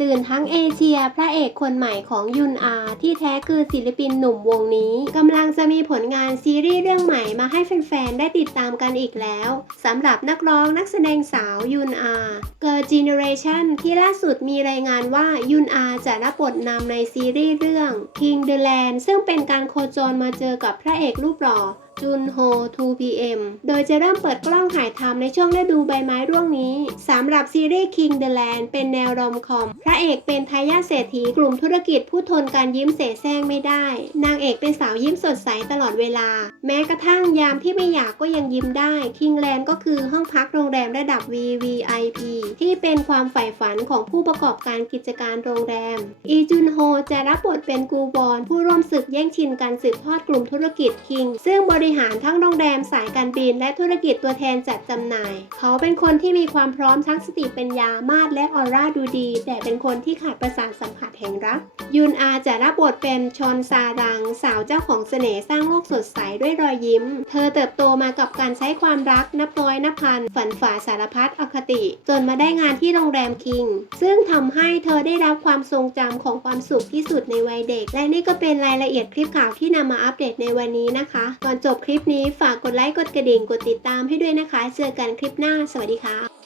ตื่นทั้งเอเชีย พระเอกคนใหม่ของยุนอา ที่แท้คือศิลปินหนุ่มวงนี้กำลังจะมีผลงานซีรีส์เรื่องใหม่มาให้แฟนๆ ได้ติดตามกันอีกแล้วสำหรับนักร้องนักแสดงสาวยุนอาเกิร์ลเจเนเรชันที่ล่าสุดมีรายงานว่ายุนอาจะรับบทนำในซีรีส์เรื่อง King the Land ซึ่งเป็นการโคจรมาเจอกับพระเอกรูปหล่อ จุนโฮ 2PM โดยจะเริ่มเปิดกล้องถ่ายทำในช่วงฤดูใบไม้ร่วงนี้สำหรับซีรีส์ King the Land เป็นแนวรอมคอม พระเอกเป็นทายาทเศรษฐีกลุ่มธุรกิจผู้ทนการยิ้มเสแสร้งไม่ได้ นางเอกเป็นสาวยิ้มสดใสตลอดเวลา แม้กระทั่งยามที่ไม่อยากก็ยังยิ้มได้ King Land ก็คือห้องพักโรงแรมระดับ VVIP ที่เป็นความใฝ่ฝันของผู้ประกอบการกิจการโรงแรม อีจุนโฮจะรับบทเป็นกูบอนผู้ร่วมศึกแย่งชิงการสืบทอดกลุ่มธุรกิจ King ซึ่งบริหารทั้งโรงแรมสายการบิน และธุรกิจตัวแทนจัดจำหน่าย เขาเป็นคนที่มีความพร้อมทั้งสติปัญญามาดและออร่าดูดี แต่เป็นคนที่ขาดประสาทสัมผัสแห่งรัก ยุนอาจะรับบทเป็นชอนซารัง สาวเจ้าของเสน่ห์สร้างโลกสดใสด้วยรอยยิ้ม เธอเติบโตมากับการใช้ความรักนับร้อยนับพัน ฝันฝ่าสารพัดอคติ จนมาได้งานที่โรงแรมคิง ซึ่งทำให้เธอได้รับความทรงจำของความสุขที่สุดในวัยเด็ก และนี่ก็เป็นรายละเอียดคลิปข่าวที่นำมาอัปเดตในวันนี้นะคะ ก่อนจบคลิปนี้ฝากกดไลค์กดกระดิ่งกดติดตามให้ด้วยนะคะ เจอกันคลิปหน้า สวัสดีค่ะ